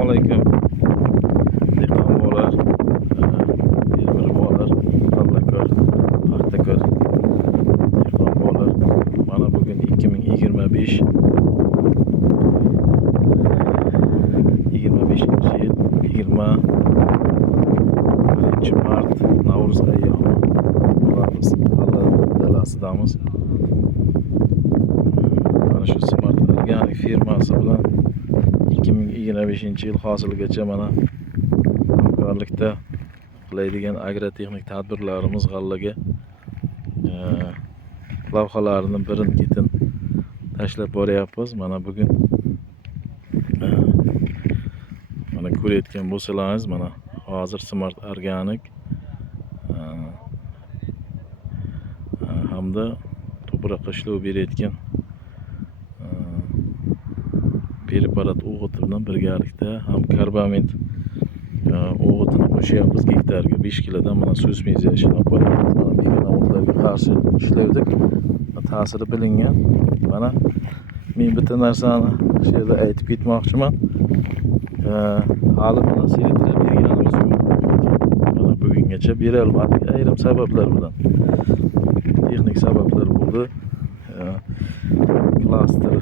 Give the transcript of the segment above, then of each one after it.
Assalomualaykum. Dehqon bolalar, fermer bolalar, Allakor, Paxtakor dehqon bolalar. Mana bugun 2025 25-yil 21-mart Navruz ayyomi. Biz Alla dalasidamiz. Mana shu Smart Organic firmasi bilan 2025-yil hosiligacha mana hamkorlikda qilaydigan agrotexnik tadbirlarimiz g'allaga lavhalarning birin-ketin tashlab boryapmiz. Mana bugun mana ko'rayotgan bo'lsalaringiz, mana hozir Smart Organic hamda to'proqqa ishlov berayotgan preparat o'g'iti bilan birgalikda ham karbamid o'g'itini qo'shyapmiz gektarga 5 kilodan. Mana suspenziya ishlab qo'yamiz. Mana mikro'navotlarga qarshi ishlaydik. Ta'siri bilingan. Mana men bitta narsani shu yerda aytib ketmoqchiman. Hali buni selektor berganimiz yo'q. Mana bugungacha bera olmadik ayrim sabablar bilan. Texnik sabablar bo'ldi. Klaster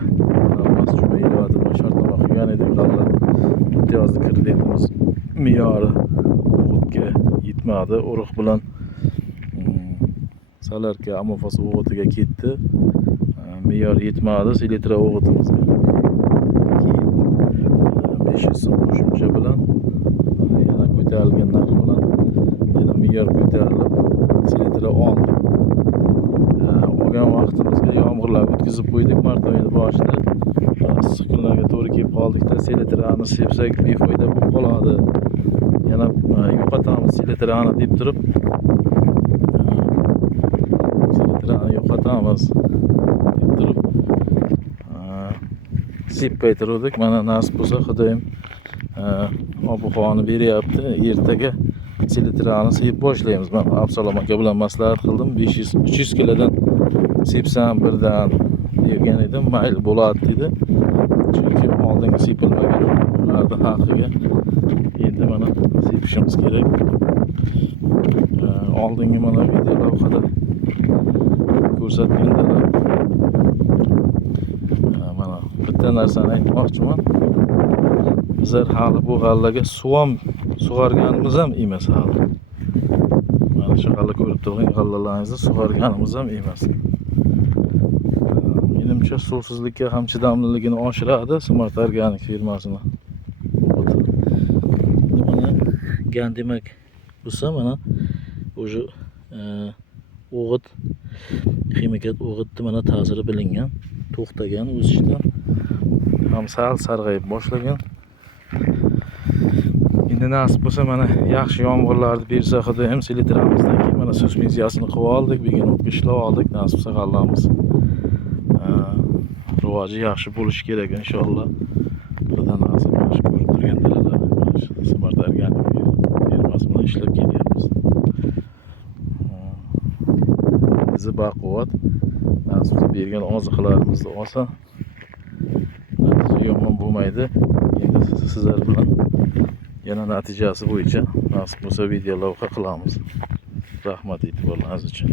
emas, jumlayotib shartnoma qilgan edik. Imtiyozli kreditimiz me'yori o'g'itga yetmadi. Urug' bilan salarka amofos o'g'itiga ketdi. Me'yor yetmadi selitra o'g'itimizga. Keyin 500 so'm qo'shimcha bilan yana ko'tarilgan narx bilan yana me'yor ko'tarilib selitra oldik. Olgan vaqtimizga yomg'irlar o'tkazib qo'ydik mart oyining boshida. Issiq kunlarga to'g'ri kelib qoldikda selitrani sepsak befoyda bo'lib qoladi. Yana yo'qotamiz selitrani deb turib selitrani yo'qotamiz deb turib sepmay turdik. Mana nasib bo'lsa Xudoyim ob-havoni beryapti. Ertaga selitrani sepib boshlaymiz. Men Absalom aka bilan maslahat qildim. 500-300 kilodan sepsam birdan degan edim. Mayli bo'ladi dedi. Chunki oldingi sepilmagan ularni haqiga endi mana sepishimiz kerak. Oldingi mana video lavhada ko'rsatgandalar. Mana bitta narsani aytmoqchiman. Bizlar hali bu g'allaga suv sug'organimiz ham emas hali. Mana shu g'alla ko'rib turgan g'allalaringizni sug'organimiz ham emas. Menimcha suvsizlikka ham chidamliligini oshiradi Smart Organic firmasini. Mana gandimak bo'lsa mana o'sha o'g'it ximikat o'g'itni mana ta'siri bilingan, to'xtagan o'sishdan. Ham sal sarg'ayib boshlagan. Endi nasib bo'lsa mana yaxshi yomg'irlarni bersa Xudoyim selitramizdan keyin mana suspenziyasini qilib oldik, bugun ishlab oldik. Nasib bo'lsa g'allamiz rivoji yaxshi bo'lishi kerak inshaalloh. Xudodan nasib yaxshi ko'rib turgan dalalar Smart Organic firmasi bilan ishlab kelyapmiz. Bizi baquvvat nasib bo'lsa bergan oziqlarimizni olsa natija yomon bo'lmaydi. Endi sizlar bilan yana natijasi bo'yicha nasib bo'lsa video lavha qilamiz. Rahmat e'tiborlaringiz uchun.